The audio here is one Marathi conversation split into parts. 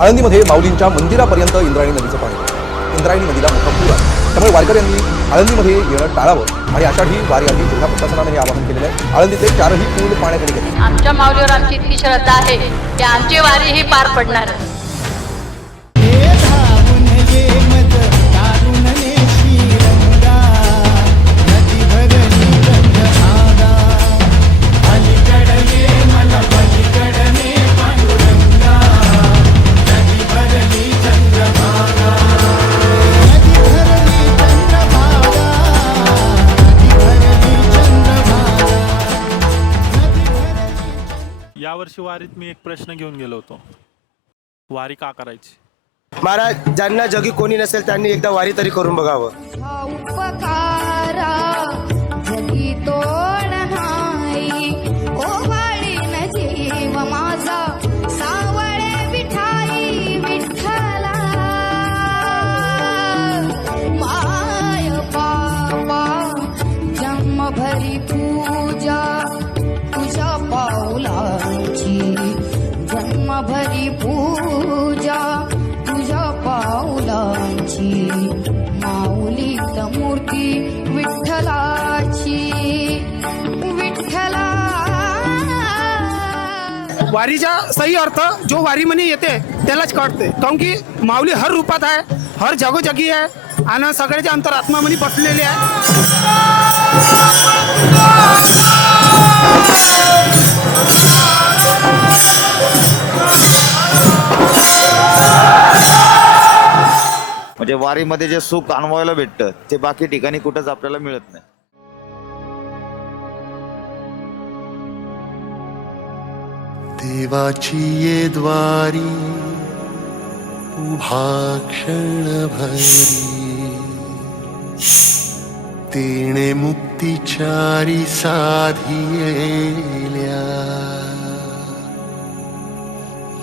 आळंदीमध्ये माऊलींच्या मंदिरापर्यंत इंद्रायणी नदीचं पाणी. इंद्रायणी नदीला मोठा पूर आहे, त्यामुळे वारकऱ्यांनी आळंदीमध्ये येणं टाळावं आणि आषाढी वारीआधी जिल्हा प्रशासनाने हे आवाहन केलेलं आहे. आळंदीतले 4ही पूल पाण्याखाली गेले. आमच्या माऊलीवर आमची इतकी श्रद्धा आहे की आमची वारी ही पार पडणार. यावर्षी वारीत मी एक प्रश्न घेऊन गेलो होतो, वारी का करायची. महाराज, ज्यांना जगी कोणी नसेल त्यांनी एकदा वारी तरी करून बघावं. उपकारा जगी तोड नाही, ओवाळी न जीव माझा सावळे विठाई विठ्ठला. माय बाबा जन्मभरी पूजा तुझ्या पाऊलाची, जन्मभरी पूजा तुझ्या पाऊलाची. माऊलीत मूर्ती विठ्ठलाची, विठ्ठला. वारीचा सही अर्थ जो वारी म्हणे येते त्यालाच कळते, काऊन की माऊली हर रूपात आहे, हर जागोजागी आहे आणि सगळ्याच्या अंतरात्मा म्हणे बसलेले आहे. म्हणजे वारीमध्ये जे सुख अनुभवायला भेटतं ते बाकी ठिकाणी कुठंच आपल्याला मिळत नाही. देवाची ये द्वारी उभा क्षण भरी, तेणे मुक्तिचारी साधियेल्या.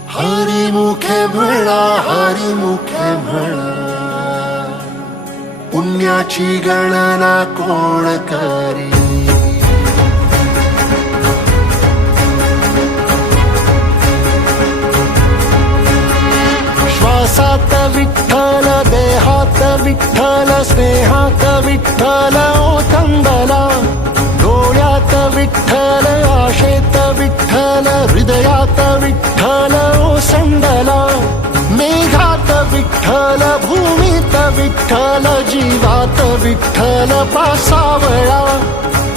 हरी मुखे म्हणा, हरी मुखे म्हणा, पुण्याची गणना कोण करी. श्वासात विठ्ठल, देहात विठ्ठल, स्नेहात विठ्ठल ओथंबला. डोळ्यात विठ्ठल, आशेत विठ्ठल, हृदयात विठ्ठल ओसंडला. मेघात विठ्ठल, भूमीत विठ्ठल, जीवात विठ्ठल पासावळा.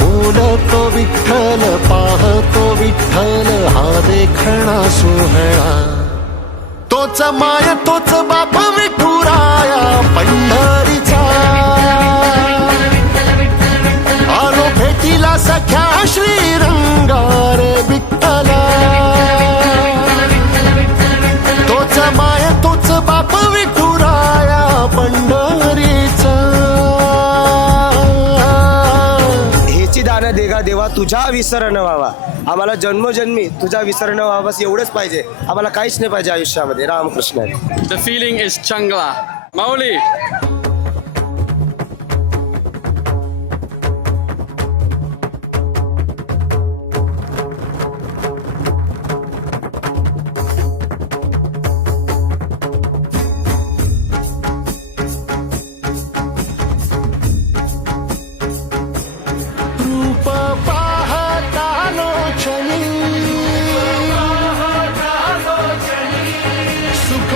बोलतो विठ्ठल, पाहतो विठ्ठल, हा देखणा सोहळा. तोच माय तोच बाप विठुराया पंढरीचा. आलो भेटीला सख्या श्रीरंगार विठ्ठला. तोच माय तोच बाप विठुराया पंढरीचा. हेची दान देगा देवा तुझ्या विसरण व्हावा. आम्हाला जन्मोजन्मी तुझा विसरण व्हावा, बस एवढंच पाहिजे. आम्हाला काहीच नाही पाहिजे आयुष्यामध्ये. Ramakrishna. The feeling is Changla. Mauli. रूप पाहतानो क्षणी, सुख